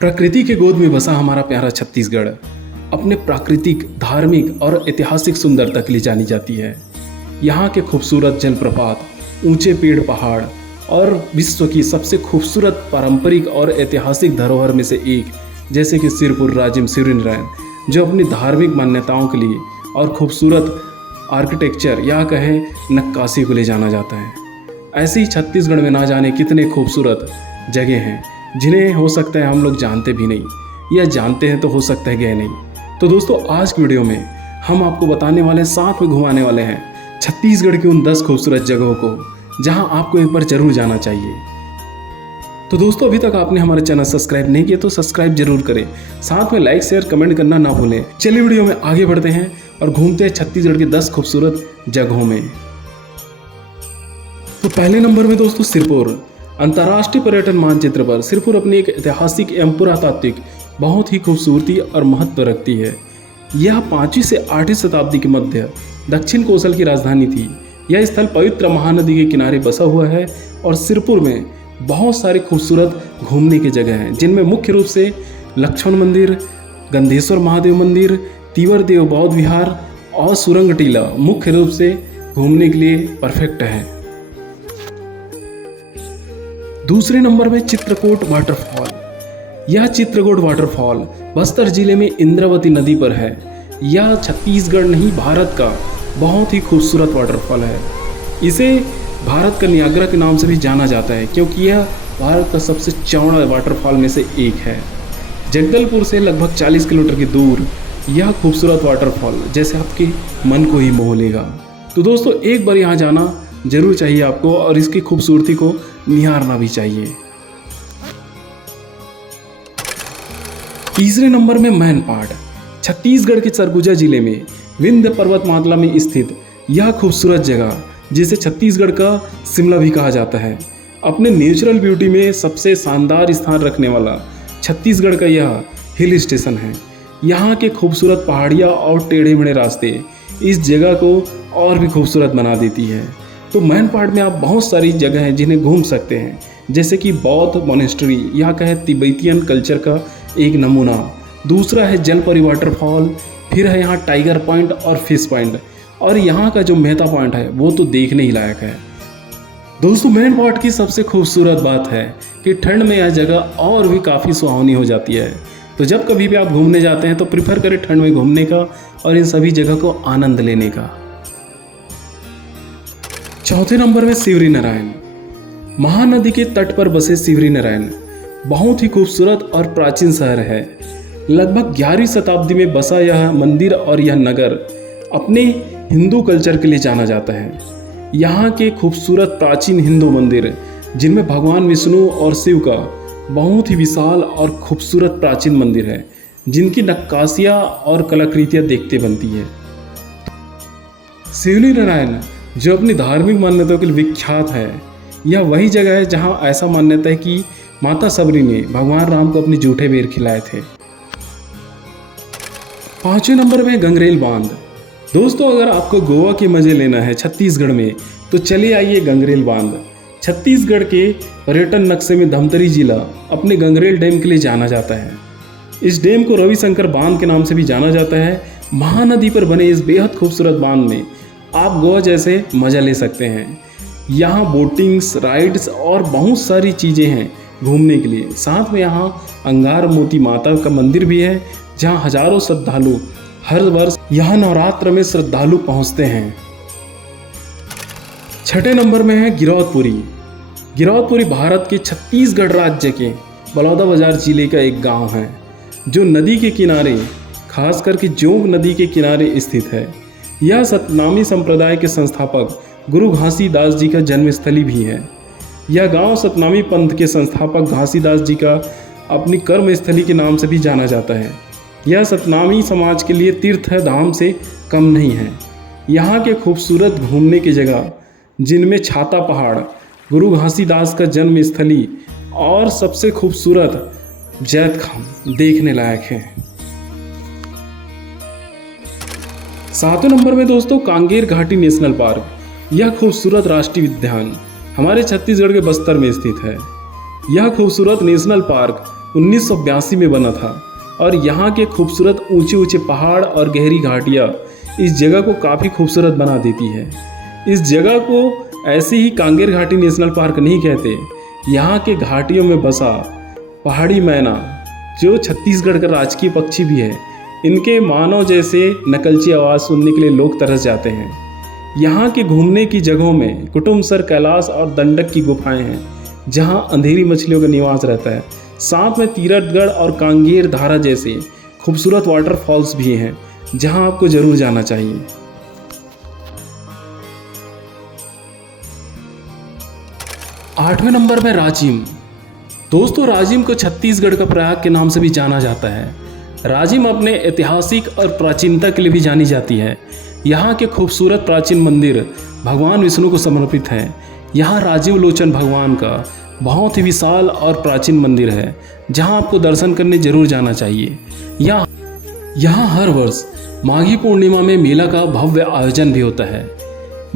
प्रकृति के गोद में बसा हमारा प्यारा छत्तीसगढ़ अपने प्राकृतिक, धार्मिक और ऐतिहासिक सुंदरता के लिए जानी जाती है। यहाँ के खूबसूरत जलप्रपात, ऊंचे पेड़ पहाड़ और विश्व की सबसे खूबसूरत पारंपरिक और ऐतिहासिक धरोहर में से एक, जैसे कि सिरपुर राजिम शिवरीनारायण, जो अपनी धार्मिक मान्यताओं के लिए और खूबसूरत आर्किटेक्चर या कहें नक्काशी को ले जाना जाता है। ऐसे ही छत्तीसगढ़ में ना जाने कितने खूबसूरत जगह हैं जिन्हें हो सकता है हम लोग जानते भी नहीं, या जानते हैं तो हो सकता है गए नहीं। तो दोस्तों, आज की वीडियो में हम आपको बताने वाले, साथ में घुमाने वाले हैं छत्तीसगढ़ की उन 10 खूबसूरत जगहों को जहां आपको एक बार जरूर जाना चाहिए। तो दोस्तों, अभी तक आपने हमारा चैनल सब्सक्राइब नहीं किया तो सब्सक्राइब जरूर करें, साथ में लाइक शेयर कमेंट करना ना भूलें। चलिए वीडियो में आगे बढ़ते हैं और घूमते हैं छत्तीसगढ़ की 10 खूबसूरत जगहों में। तो पहले नंबर में दोस्तों सिरपुर। अंतर्राष्ट्रीय पर्यटन मानचित्र पर सिरपुर अपनी एक ऐतिहासिक एवं पुरातात्विक बहुत ही खूबसूरती और महत्व रखती है। यह 5वीं से 8वीं शताब्दी के मध्य दक्षिण कोसल की राजधानी थी। यह स्थल पवित्र महानदी के किनारे बसा हुआ है और सिरपुर में बहुत सारी खूबसूरत घूमने की जगह हैं, जिनमें मुख्य रूप से लक्ष्मण मंदिर, गंधेश्वर महादेव मंदिर, तीवर देव बौद्ध विहार और सुरंग टीला मुख्य रूप से घूमने के लिए परफेक्ट है। दूसरे नंबर में चित्रकूट वाटरफॉल। यह चित्रकूट वाटरफॉल बस्तर जिले में इंद्रावती नदी पर है। यह छत्तीसगढ़ नहीं, भारत का बहुत ही खूबसूरत वाटरफॉल है। इसे भारत का नियाग्रा के नाम से भी जाना जाता है, क्योंकि यह भारत का सबसे चौड़ा वाटरफॉल में से एक है। जगदलपुर से लगभग 40 किलोमीटर की दूर यह खूबसूरत वाटरफॉल जैसे आपके मन को ही मोह लेगा। तो दोस्तों, एक बार यहाँ जाना जरूर चाहिए आपको और इसकी खूबसूरती को निहारना भी चाहिए। तीसरे नंबर में मैनपाट। छत्तीसगढ़ के सरगुजा जिले में विंध्य पर्वतमाला में स्थित यह खूबसूरत जगह, जिसे छत्तीसगढ़ का शिमला भी कहा जाता है, अपने नेचुरल ब्यूटी में सबसे शानदार स्थान रखने वाला छत्तीसगढ़ का यह हिल स्टेशन है। यहाँ के खूबसूरत पहाड़ियाँ और टेढ़े मेढ़े रास्ते इस जगह को और भी खूबसूरत बना देती है। तो मैनपाट में आप बहुत सारी जगह हैं जिन्हें घूम सकते हैं, जैसे कि बौद्ध मोनेस्ट्री, यहाँ का है तिब्बतियन कल्चर का एक नमूना। दूसरा है जलपरी वाटरफॉल, फिर है यहाँ टाइगर पॉइंट और फिश पॉइंट, और यहाँ का जो मेहता पॉइंट है वो तो देखने ही लायक है। दोस्तों, मैनपाट की सबसे खूबसूरत बात है कि ठंड में यह जगह और भी काफ़ी सुहावनी हो जाती है। तो जब कभी भी आप घूमने जाते हैं तो प्रिफर करें ठंड में घूमने का और इन सभी जगह को आनंद लेने का। चौथे नंबर में शिवरीनारायण। महानदी के तट पर बसे शिवरीनारायण बहुत ही खूबसूरत और प्राचीन शहर है। लगभग 11वीं शताब्दी में बसा यह मंदिर और यह नगर अपने हिंदू कल्चर के लिए जाना जाता है। यहाँ के खूबसूरत प्राचीन हिंदू मंदिर, जिनमें भगवान विष्णु और शिव का बहुत ही विशाल और खूबसूरत प्राचीन मंदिर है, जिनकी नक्काशियाँ और कलाकृतियाँ देखते बनती है। शिवरीनारायण जो अपनी धार्मिक मान्यताओं के लिए विख्यात है, यह वही जगह है जहाँ ऐसा मान्यता है कि माता सबरी ने भगवान राम को अपने जूठे बेर खिलाए थे। 5वें नंबर में गंगरेल बांध। दोस्तों, अगर आपको गोवा के मजे लेना है छत्तीसगढ़ में तो चलिए आइए गंगरेल बांध। छत्तीसगढ़ के पर्यटन नक्शे में धमतरी जिला अपने गंगरेल डैम के लिए जाना जाता है। इस डैम को रविशंकर बांध के नाम से भी जाना जाता है। महानदी पर बने इस बेहद खूबसूरत बांध में आप गोवा जैसे मज़ा ले सकते हैं। यहाँ बोटिंग्स, राइड्स और बहुत सारी चीज़ें हैं घूमने के लिए। साथ में यहाँ अंगार मोती माता का मंदिर भी है, जहाँ हजारों श्रद्धालु हर वर्ष यहाँ नवरात्र में श्रद्धालु पहुँचते हैं। 6ठे नंबर में है गिरौदपुरी। गिरौदपुरी भारत के छत्तीसगढ़ राज्य के बलौदाबाजार जिले का एक गांव है, जो नदी के किनारे, खास करके जोंक नदी के किनारे स्थित है। यह सतनामी संप्रदाय के संस्थापक गुरु घासीदास जी का जन्मस्थली भी है। यह गांव सतनामी पंथ के संस्थापक घासीदास जी का अपनी कर्मस्थली के नाम से भी जाना जाता है। यह सतनामी समाज के लिए तीर्थ धाम से कम नहीं है। यहाँ के खूबसूरत घूमने की जगह, जिनमें छाता पहाड़, गुरु घासीदास का जन्मस्थली और सबसे खूबसूरत जैत खाम देखने लायक है। 7वें नंबर में दोस्तों कांगेर घाटी नेशनल पार्क। यह खूबसूरत राष्ट्रीय उद्यान हमारे छत्तीसगढ़ के बस्तर में स्थित है। यह खूबसूरत नेशनल पार्क 1982 में बना था और यहाँ के खूबसूरत ऊंचे ऊंचे पहाड़ और गहरी घाटियाँ इस जगह को काफ़ी खूबसूरत बना देती है। इस जगह को ऐसे ही कांगेर घाटी नेशनल पार्क नहीं कहते। यहाँ के घाटियों में बसा पहाड़ी मैना, जो छत्तीसगढ़ का राजकीय पक्षी भी है, इनके मानव जैसे नकलची आवाज़ सुनने के लिए लोग तरस जाते हैं। यहाँ के घूमने की जगहों में कुटुम्बसर, कैलाश और दंडक की गुफाएं हैं, जहाँ अंधेरी मछलियों का निवास रहता है। साथ में तीरथगढ़ और कांगेर धारा जैसे खूबसूरत वाटरफॉल्स भी हैं, जहाँ आपको ज़रूर जाना चाहिए। आठवें नंबर पर राजिम। दोस्तों, राजिम को छत्तीसगढ़ का प्रयाग के नाम से भी जाना जाता है। राजिम अपने ऐतिहासिक और प्राचीनता के लिए भी जानी जाती है। यहाँ के खूबसूरत प्राचीन मंदिर भगवान विष्णु को समर्पित हैं। यहाँ राजीव लोचन भगवान का बहुत ही विशाल और प्राचीन मंदिर है, जहाँ आपको दर्शन करने जरूर जाना चाहिए। यहाँ हर वर्ष माघी पूर्णिमा में मेला का भव्य आयोजन भी होता है।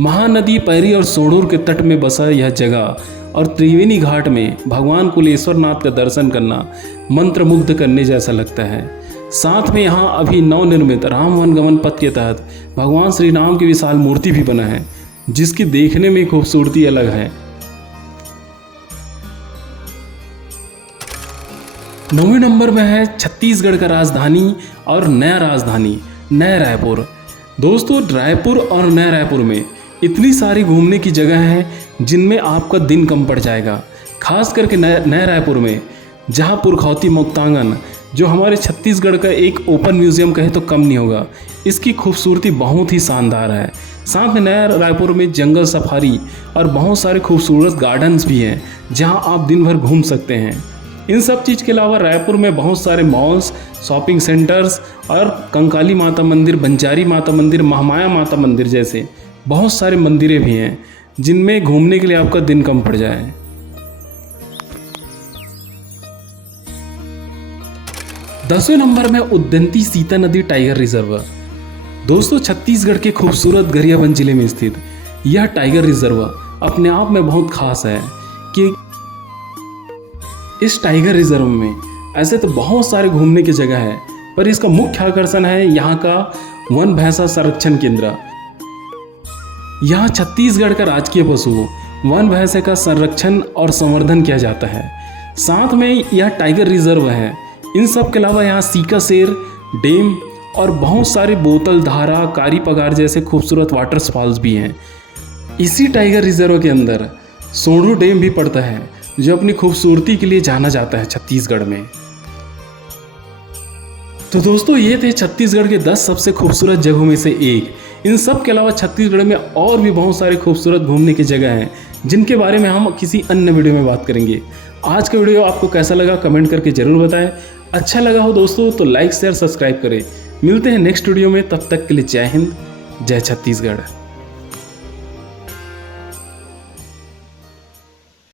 महानदी पैरी और सोंढूर के तट में बसा यह जगह और त्रिवेणी घाट में भगवान कुलेश्वर नाथ का दर्शन करना मंत्रमुग्ध करने जैसा लगता है। साथ में यहाँ अभी नवनिर्मित राम वनगमन पथ के तहत भगवान श्री राम की विशाल मूर्ति भी बना है, जिसकी देखने में खूबसूरती अलग है। 9वें नंबर में है छत्तीसगढ़ का राजधानी और नया राजधानी नया रायपुर। दोस्तों, रायपुर और नया रायपुर में इतनी सारी घूमने की जगह हैं जिनमें आपका दिन कम पड़ जाएगा। खास करके नया रायपुर में, जहाँ पुरखौती मुक्तांगन, जो हमारे छत्तीसगढ़ का एक ओपन म्यूजियम कहे तो कम नहीं होगा, इसकी खूबसूरती बहुत ही शानदार है। साथ में नया रायपुर में जंगल सफारी और बहुत सारे खूबसूरत गार्डन्स भी हैं, जहां आप दिन भर घूम सकते हैं। इन सब चीज़ के अलावा रायपुर में बहुत सारे मॉल्स, शॉपिंग सेंटर्स और कंकाली माता मंदिर, बंजारी माता मंदिर, महामाया माता मंदिर जैसे बहुत सारे मंदिरें भी हैं, जिनमें घूमने के लिए आपका दिन कम पड़ जाए। 10वें नंबर में उदंती सीता नदी टाइगर रिजर्व। दोस्तों, छत्तीसगढ़ के खूबसूरत गरियाबंद जिले में स्थित यह टाइगर रिजर्व अपने आप में बहुत खास है कि इस टाइगर रिजर्व में ऐसे तो बहुत सारे घूमने की जगह है, पर इसका मुख्य आकर्षण है यहाँ का वन भैंसा संरक्षण केंद्र। यहाँ छत्तीसगढ़ का राजकीय पशु वन भैंसे का संरक्षण और संवर्धन किया जाता है। साथ में यह टाइगर रिजर्व है। इन सब के अलावा यहाँ सीका शेर डैम और बहुत सारे बोतल धारा, कारी पगार जैसे खूबसूरत वाटरफॉल्स भी हैं। इसी टाइगर रिजर्व के अंदर सोंढूर डैम भी पड़ता है, जो अपनी खूबसूरती के लिए जाना जाता है छत्तीसगढ़ में। तो दोस्तों, ये थे छत्तीसगढ़ के 10 सबसे खूबसूरत जगहों में से एक। इन सब के अलावा छत्तीसगढ़ में और भी बहुत सारे खूबसूरत घूमने की जगह हैं, जिनके बारे में हम किसी अन्य वीडियो में बात करेंगे। आज का वीडियो आपको कैसा लगा कमेंट करके ज़रूर बताएं। अच्छा लगा हो दोस्तों तो लाइक शेयर सब्सक्राइब करें। मिलते हैं नेक्स्ट वीडियो में, तब तक के लिए जय हिंद, जय छत्तीसगढ़।